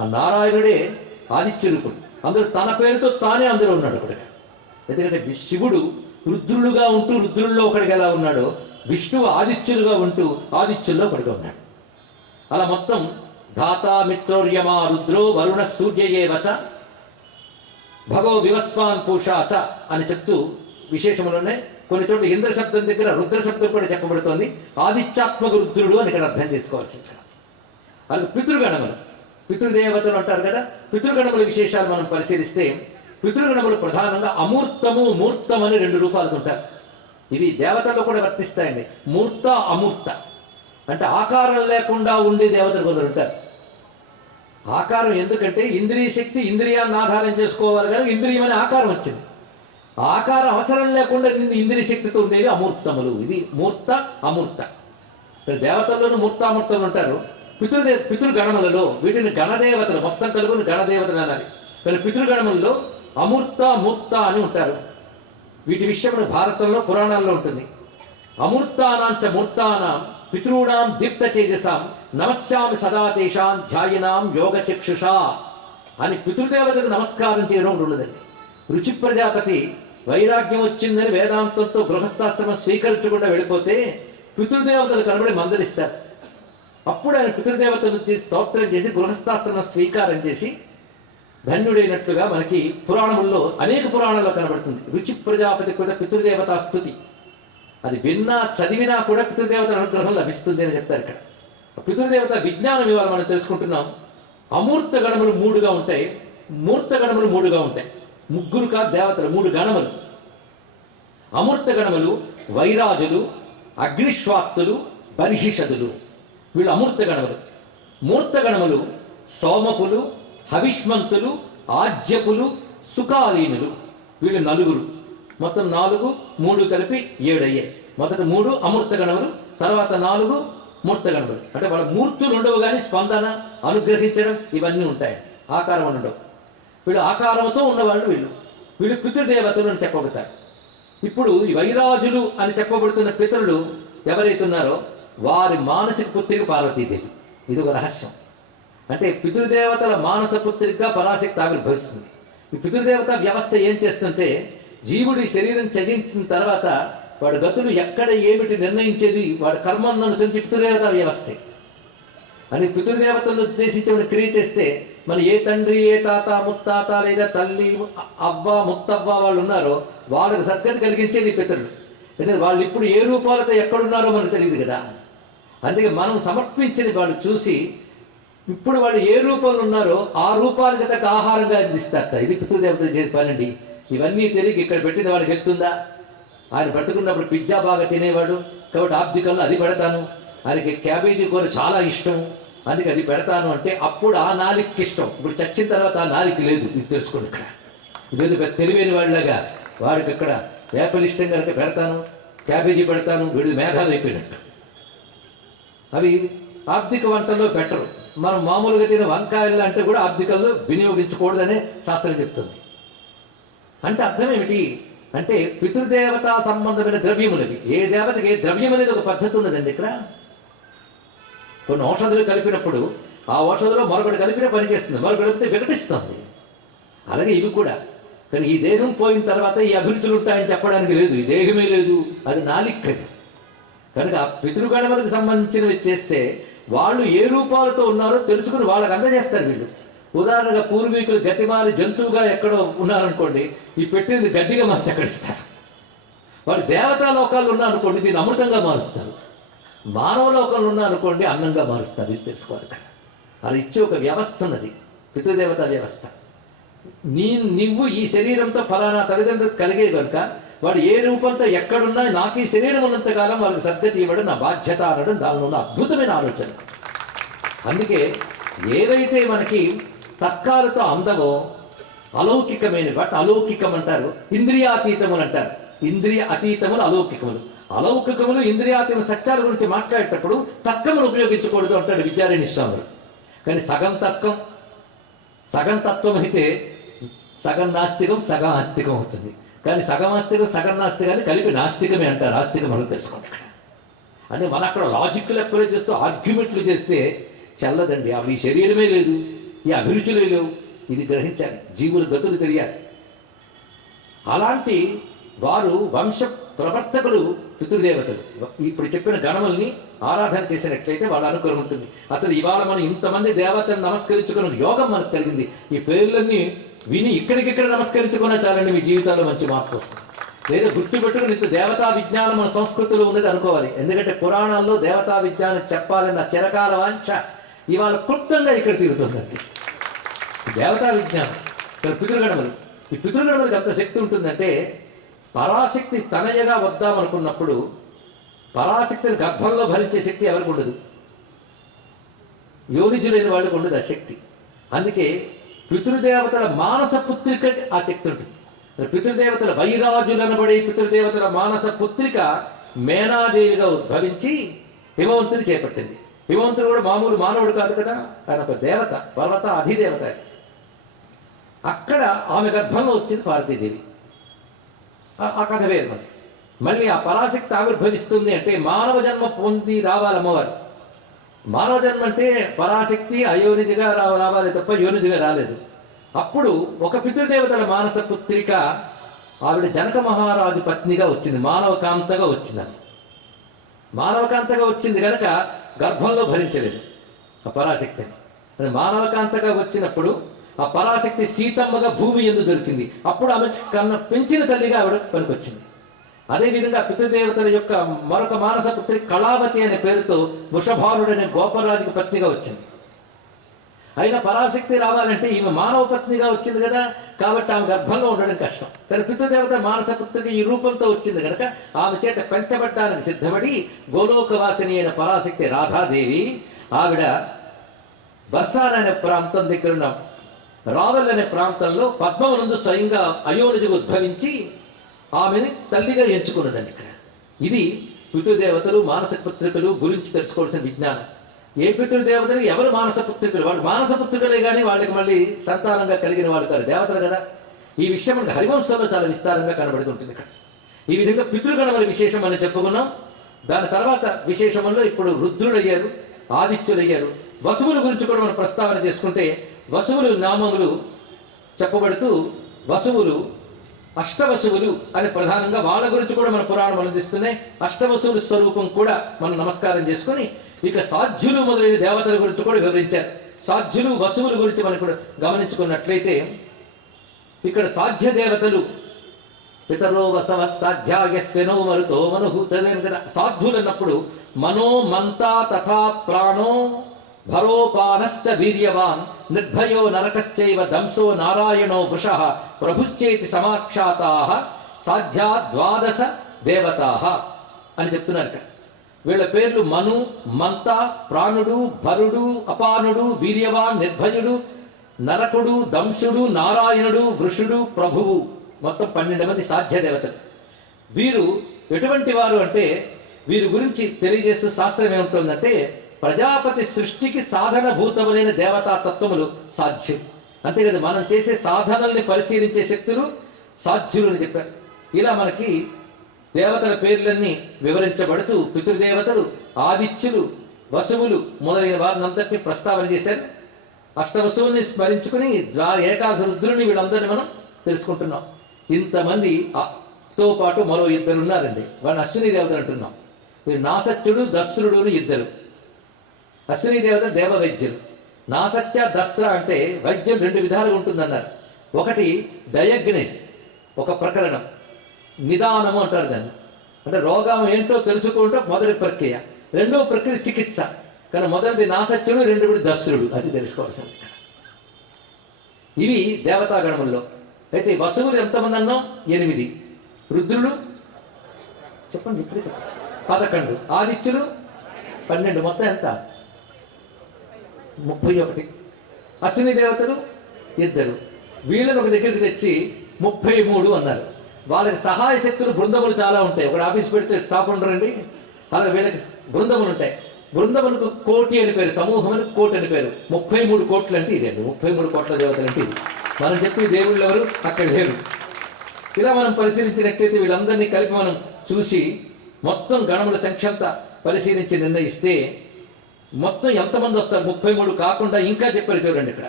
ఆ నారాయణుడే ఆదిత్య రూపుడు అందులో తన పేరుతో తానే అందులో ఉన్నాడు ఒకటి ఎందుకంటే శివుడు రుద్రులుగా ఉంటూ రుద్రుల్లో ఒకడికి ఎలా ఉన్నాడో విష్ణువు ఆదిత్యులుగా ఉంటూ ఆదిత్యుల్లో ఒకడిగా ఉన్నాడు. అలా మొత్తం ధాతా మిత్రోర్యమా రుద్రో వరుణ సూర్యయే వచ భగో వివస్వాన్ పూషాచ అని చెప్తూ విశేషములోనే కొన్ని చోట్ల ఇంద్ర శబ్దం దగ్గర రుద్ర శబ్దం కూడా చెప్పబడుతోంది. ఆదిత్యాత్మక రుద్రుడు అని ఇక్కడ అర్థం చేసుకోవాల్సి ఉంటుంది అది పితృగణములు పితృదేవతలు అంటారు కదా. పితృగణముల విశేషాలు మనం పరిశీలిస్తే పితృగణములు ప్రధానంగా అమూర్తము మూర్తం అని రెండు రూపాలు ఉంటారు. ఇవి దేవతల్లో కూడా వర్తిస్తాయండి. మూర్త అమూర్త. అంటే ఆకారం లేకుండా ఉండే దేవతలు కొందరు ఉంటారు. ఆకారం ఎందుకంటే ఇంద్రియ శక్తి ఇంద్రియాన్ని ఆధారం చేసుకోవాలి కానీ ఇంద్రియం అనే ఆకారం వచ్చింది. ఆకారం అవసరం లేకుండా ఇంద్రియ శక్తితో ఉండేవి అమూర్తములు. ఇది మూర్త అమూర్త. ఇక్కడ దేవతల్లోనూ మూర్తామూర్తలు ఉంటారు. పితృదే పితృగణములలో వీటిని గణదేవతలు మొత్తం కలుపుని గణదేవతలు అనాలి కానీ పితృగణములలో అమూర్త మూర్త అని ఉంటారు. వీటి విషయంలో భారతంలో పురాణాల్లో ఉంటుంది. అమూర్తానాంచ మూర్తానాం పితృణాం దీప్త చేజసాం నమస్యామి సదా తేషాం ధ్యాయినాం యోగ చక్షుష అని పితృదేవతకు నమస్కారం చేయడం ఒకటి ఉన్నదండి. రుచి ప్రజాపతి వైరాగ్యం వచ్చిందని వేదాంతంతో గృహస్థాశ్రమం స్వీకరించకుండా వెళ్ళిపోతే పితృదేవతలు కనబడి మందలిస్తారు. అప్పుడు ఆయన పితృదేవతను తీసి స్తోత్రం చేసి గృహస్థాసన స్వీకారం చేసి ధన్యుడైనట్లుగా మనకి పురాణముల్లో అనేక పురాణాల్లో కనబడుతుంది. రుచి ప్రజాపతి కూడా పితృదేవతా స్థుతి. అది విన్నా చదివినా కూడా పితృదేవత అనుగ్రహం లభిస్తుంది అని చెప్తారు ఇక్కడ. పితృదేవత విజ్ఞానం ఇవాళ మనం తెలుసుకుంటున్నాం. అమూర్త గణములు మూడుగా ఉంటాయి. మూర్త గణములు మూడుగా ఉంటాయి. ముగ్గురు కా దేవతలు మూడు గణములు. అమూర్త గణములు వైరాజులు అగ్నిశ్వాక్తులు బర్హిషదులు. వీళ్ళు అమూర్త గణములు. మూర్త గణములు సోమపులు హవిష్మంతులు ఆజ్యపులు సుఖాలీనులు. వీళ్ళు నలుగురు. మొత్తం నాలుగు మూడు కలిపి ఏడయ్యాయి. మొదటి మొదట మూడు అమూర్త గణములు తర్వాత నాలుగు మూర్త గణములు. అంటే వాళ్ళ మూర్తులు ఉండవు కానీ స్పందన అనుగ్రహించడం ఇవన్నీ ఉంటాయి. ఆకారం అని ఉండవు. వీళ్ళు ఆకారంతో ఉన్నవాళ్ళు వీళ్ళు. వీళ్ళు పితృదేవతలు అని చెప్పబడతారు. ఇప్పుడు ఈ వైరాజులు అని చెప్పబడుతున్న పితరులు ఎవరైతే ఉన్నారో వారి మానసిక పుత్రిక పార్వతీదేవి. ఇది ఒక రహస్యం. అంటే పితృదేవతల మానస పుత్రికగా పరాశక్తి ఆవిర్భవిస్తుంది. ఈ పితృదేవత వ్యవస్థ ఏం చేస్తుంటే జీవుడి శరీరం చదించిన తర్వాత వాడి గతులు ఎక్కడ ఏమిటి నిర్ణయించేది వాడి కర్మను అనుసరించి పితృదేవత వ్యవస్థే. అని పితృదేవతలను ఉద్దేశించి మనం క్రియ చేస్తే మన ఏ తండ్రి ఏ తాత ముత్తాత లేదా తల్లి అవ్వ ముత్తవ్వ వాళ్ళు ఉన్నారో వాళ్ళకి సద్గతి కలిగించేది పితరుడు అంటే వాళ్ళు ఇప్పుడు ఏ రూపాలతో ఎక్కడున్నారో మనకు తెలియదు కదా. అందుకే మనం సమర్పించింది వాళ్ళు చూసి ఇప్పుడు వాళ్ళు ఏ రూపంలో ఉన్నారో ఆ రూపానికి తగ్గ ఆహారంగా అందిస్తారట. ఇది పితృదేవతలు చేసే పనండి. ఇవన్నీ తెలియక ఇక్కడ పెట్టిన వాళ్ళకి వెళ్తుందా ఆయన బ్రతుకున్నప్పుడు పిజ్జా బాగా తినేవాడు. కాబట్టి ఆబ్దికల్లో అది పెడతాను. ఆయనకి క్యాబేజీ కూర చాలా ఇష్టం. అందుకే అది పెడతాను అంటే అప్పుడు ఆ నాలికి ఇష్టం. ఇప్పుడు చచ్చిన తర్వాత ఆ నాలికి లేదు. ఇది తెలుసుకోండి ఇక్కడ. ఇదేదో తెలివైన వాళ్ళగా వాడికి ఇక్కడ వేపలు ఇష్టం కనుక పెడతాను క్యాబేజీ పెడతాను వీడు మేధావి అయిపోయినట్టు. అవి ఆర్థిక వంటల్లో పెట్టరు. మనం మామూలుగా తినే వంకాయలు అంటే కూడా ఆర్థికల్లో వినియోగించకూడదనే శాస్త్రం చెప్తుంది. అంటే అర్థం ఏమిటి అంటే పితృదేవతా సంబంధమైన ద్రవ్యములవి. ఏ దేవతకి ఏ ద్రవ్యం అనేది ఒక పద్ధతి ఉన్నదండి ఇక్కడ? కొన్ని ఔషధులు కలిపినప్పుడు ఆ ఔషధంలో మరొకటి కలిపిన పనిచేస్తుంది మరొకటి కలిపితే వికటిస్తుంది. అలాగే ఇవి కూడా. కానీ ఈ దేహం పోయిన తర్వాత ఈ అభిరుచులు ఉంటాయని చెప్పడానికి లేదు. ఈ దేహమే లేదు. అది నాలిక్కది కనుక ఆ పితృగణములకు సంబంధించినవి చేస్తే వాళ్ళు ఏ రూపాలతో ఉన్నారో తెలుసుకుని వాళ్ళకి అందజేస్తారు వీళ్ళు. ఉదాహరణగా పూర్వీకులు గతిమారి జంతువుగా ఎక్కడో ఉన్నారనుకోండి ఈ పెట్టింది గడ్డిగా మార్చి అక్కడిస్తారు వాళ్ళు దేవతా లోకాలు ఉన్నారనుకోండి దీన్ని అమృతంగా మారుస్తారు. మానవ లోకంలో ఉన్నారనుకోండి అన్నంగా మారుస్తారు. ఇది తెలుసుకోవాలి ఇక్కడ. అలా ఇచ్చే ఒక వ్యవస్థ ఉన్నది. పితృదేవతా వ్యవస్థ. నీ నువ్వు ఈ శరీరంతో ఫలానా తల్లిదండ్రులకు కలిగే కనుక వాడు ఏ రూపంతో ఎక్కడున్నా నాకు ఈ శరీరం ఉన్నంత కాలం వాళ్ళకి సద్గతి ఇవ్వడం నా బాధ్యత అనడం దానిలో ఉన్న అద్భుతమైన ఆలోచన. అందుకే ఏవైతే మనకి తర్కాలతో అందవో అలౌకికమైన వాటిని అలౌకికం అంటారు ఇంద్రియాతీతములు అంటారు. ఇంద్రియ అతీతములు అలౌకికములు. అలౌకికములు ఇంద్రియాతీత సత్యాల గురించి మాట్లాడేటప్పుడు తర్కములు ఉపయోగించకూడదు అంటాడు విద్యారణ్య స్వాములు. కానీ సగం తర్కం సగం తత్వం అయితే సగం నాస్తికం సగం ఆస్తికం అవుతుంది. కానీ సగం ఆస్తికం సగం నాస్తికాన్ని కలిపి నాస్తికమే అంటారు. ఆస్తికం మనం తెలుసుకోండి అక్కడ అంటే మన అక్కడ లాజిక్లు లెక్కలు చేస్తూ ఆర్గ్యుమెంట్లు చేస్తే చల్లదండి. అవి శరీరమే లేదు. ఈ అభిరుచులే లేవు. ఇది గ్రహించాలి. జీవుల గతులు తెలియాలి. అలాంటి వారు వంశ ప్రవర్తకులు పితృదేవతలు. ఇప్పుడు చెప్పిన గణముల్ని ఆరాధన చేసినట్లయితే వాళ్ళ అనుగ్రహం ఉంటుంది. అసలు ఇవాళ మనం ఇంతమంది దేవతను నమస్కరించుకున్న యోగం మనకు కలిగింది. ఈ పేర్లన్నీ విని ఇక్కడికిక్కడ నమస్కరించుకున్నా చాలండి మీ జీవితాల్లో మంచి మార్పు వస్తుంది. లేదా గుర్తుపెట్టుకుని ఇంత దేవతా విజ్ఞానం మన సంస్కృతిలో ఉన్నది అనుకోవాలి. ఎందుకంటే పురాణాల్లో దేవతా విజ్ఞానం చెప్పాలన్న చిరకాల వాంఛ ఇవాళ క్లుప్తంగా ఇక్కడ తీరుతుందండి దేవతా విజ్ఞానం. ఇక్కడ పితృగణములు. ఈ పితృగణములకు ఎంత శక్తి ఉంటుందంటే పరాశక్తి తనయగా వద్దామనుకున్నప్పుడు పరాశక్తిని గర్భంలో భరించే శక్తి ఎవరికి ఉండదు? యోనిజులైన వాళ్ళకి ఉండదు ఆ శక్తి. అందుకే పితృదేవతల మానస పుత్రిక ఆ శక్తి ఉంటుంది. పితృదేవతల వైరాజులు అనబడే పితృదేవతల మానస పుత్రిక మేనాదేవిగా ఉద్భవించి హిమవంతుని చేపట్టింది. హిమవంతుడు కూడా మామూలు మానవుడు కాదు కదా ఆయన ఒక దేవత పర్వత అధిదేవత. అక్కడ ఆమె గర్భంలో వచ్చింది పార్వతీదేవి. ఆ- కథ వేరు మళ్ళీ ఆ పరాశక్తి ఆవిర్భవిస్తుంది అంటే మానవ జన్మ పొంది రావాలి అమ్మవారు. మానవ జన్మ అంటే పరాశక్తి అయోనిజిగా రా రావాలి తప్ప యోనిజిగా రాలేదు. అప్పుడు ఒక పితృదేవతల మానస పుత్రిక ఆవిడ జనక మహారాజు పత్నిగా వచ్చింది మానవకాంతగా వచ్చింది వచ్చిందని మానవకాంతగా వచ్చింది కనుక గర్భంలో భరించలేదు ఆ పరాశక్తి. అది మానవకాంతగా వచ్చినప్పుడు ఆ పరాశక్తి సీతమ్మగా భూమి ఎందు దొరికింది. అప్పుడు ఆమె కన్న పెంచిన తల్లిగా ఆవిడ పనికొచ్చింది. అదేవిధంగా పితృదేవతల యొక్క మరొక మానస పుత్రి కళావతి అనే పేరుతో వృషభానుడు గోపరాజుకి పత్నిగా వచ్చింది. అయినా పరాశక్తి రావాలంటే ఈమె మానవ పత్నిగా వచ్చింది కదా కాబట్టి ఆమె గర్భంలో ఉండడం కష్టం. కానీ పితృదేవత మానస పుత్రికి ఈ రూపంతో వచ్చింది కనుక ఆమె చేత పెంచబడ్డానికి సిద్ధపడి గోలోకవాసిని అయిన పరాశక్తి రాధాదేవి ఆవిడ బర్సాన్ అనే ప్రాంతం దగ్గర ఉన్న రావల్ అనే ప్రాంతంలో పద్మమునందు స్వయంగా అయోనిజి ఉద్భవించి ఆమెని తల్లిగా ఎంచుకున్నదండి ఇక్కడ. ఇది పితృదేవతలు మానస పుత్రికలు గురించి తెలుసుకోవాల్సిన విజ్ఞానం. ఏ పితృదేవతలు ఎవరు మానస పుత్రికలు? వాళ్ళు మానస పుత్రికలే కానీ వాళ్ళకి మళ్ళీ సంతానంగా కలిగిన వాళ్ళు కాదు దేవతలు కదా. ఈ విషయం మనకి హరివంశంలో చాలా విస్తారంగా కనబడుతుంటుంది ఇక్కడ. ఈ విధంగా పితృగణముల విశేషం అని చెప్పుకున్నాం. దాని తర్వాత విశేషంలో ఇప్పుడు రుద్రుడయ్యారు ఆదిత్యులయ్యారు. వసువుల గురించి కూడా మనం ప్రస్తావన చేసుకుంటే వసువులు నామములు చెప్పబడుతూ వసువులు అష్టవశువులు అని ప్రధానంగా వాళ్ళ గురించి కూడా మన పురాణం అనుదిస్తున్నాయి. అష్టవశువుల స్వరూపం కూడా మనం నమస్కారం చేసుకొని ఇక సాధ్యులు మొదలైన దేవతల గురించి కూడా వివరించారు. సాధ్యులు వసువుల గురించి మనం కూడా గమనించుకున్నట్లయితే ఇక్కడ సాధ్య దేవతలు పితరో వసవ సాధ్యాయస్వెనో మరుతో మనుహు చదివాను కదా అన్నప్పుడు మనో మంతా తథా ప్రాణో భరోపానశ్చ వీర్యవాన్ నిర్భయో నరకశ్చైవ దంసో నారాయణో వృష ప్రభుశ్చేతి సమాక్షాతా సాధ్యా ద్వాదశ దేవతా అని చెప్తున్నారు ఇక్కడ. వీళ్ళ పేర్లు మను మంత ప్రాణుడు భరుడు అపానుడు వీర్యవాన్ నిర్భయుడు నరకుడు దంశుడు నారాయణుడు వృషుడు ప్రభువు. మొత్తం పన్నెండు మంది సాధ్య దేవతలు వీరు ఎటువంటి వారు అంటే వీరి గురించి తెలియజేస్తూ శాస్త్రం ఏముంటుందంటే ప్రజాపతి సృష్టికి సాధనభూతములైన దేవతా తత్వములు సాధ్యం. అంతే కదా మనం చేసే సాధనల్ని పరిశీలించే శక్తులు సాధ్యులు అని చెప్పారు. ఇలా మనకి దేవతల పేర్లన్నీ వివరించబడుతూ పితృదేవతలు ఆదిత్యులు వసువులు మొదలైన వారిని అంతటినీ ప్రస్తావన చేశారు. అష్టవసువుల్ని స్మరించుకుని ద్వా ఏకాదశ రుద్రుని వీళ్ళందరినీ మనం తెలుసుకుంటున్నాం. ఇంతమంది తో పాటు మరో ఇద్దరు ఉన్నారండి. వాళ్ళని అశ్విని దేవతలు అంటున్నాం. వీరు నాసత్యుడు దస్రుడు ఇద్దరు. అశ్విని దేవత దేవ వైద్యులు నాసత్య దస్ర అంటే వైద్యం రెండు విధాలుగా ఉంటుందన్నారు. ఒకటి డయగ్నైజ్ ఒక ప్రకరణం. నిదానము అంటారు దాన్ని. అంటే రోగం ఏంటో తెలుసుకుంటూ మొదటి ప్రక్రియ. రెండో ప్రక్రియ చికిత్స. కానీ మొదటిది నాసత్యుడు కూడా దస్రుడు అది తెలుసుకోవాల్సింది ఇక్కడ. ఇవి దేవతాగణముల్లో అయితే వసువులు ఎంతమంది అన్నాం? ఎనిమిది. రుద్రుడు చెప్పండి ఇప్పుడే పదకొండు. ఆదిత్యులు? పన్నెండు. మొత్తం ఎంత? ముప్పై ఒకటి. అశ్విని దేవతలు ఇద్దరు. వీళ్ళని ఒక దగ్గరికి తెచ్చి ముప్పై మూడు అన్నారు. వాళ్ళకి సహాయ శక్తులు బృందములు చాలా ఉంటాయి. ఒకటి ఆఫీస్ పెడితే స్టాఫ్ ఉండరండి అలా వీళ్ళకి బృందములు ఉంటాయి. బృందములకు కోటి అని పేరు సమూహం అని కోటి అని పేరు. ముప్పై మూడు కోట్లు అంటే ఇది అండి. ముప్పై మూడు కోట్ల దేవతలు అంటే ఇది. మనం చెప్పి దేవుళ్ళు ఎవరు? అక్కడ లేరు. ఇలా మనం పరిశీలించినట్లయితే వీళ్ళందరినీ కలిపి మనం చూసి మొత్తం గణముల సంఖ్య అంతా పరిశీలించి నిర్ణయిస్తే మొత్తం ఎంతమంది వస్తారు? ముప్పై మూడు కాకుండా ఇంకా చెప్పారు చూడండి ఇక్కడ.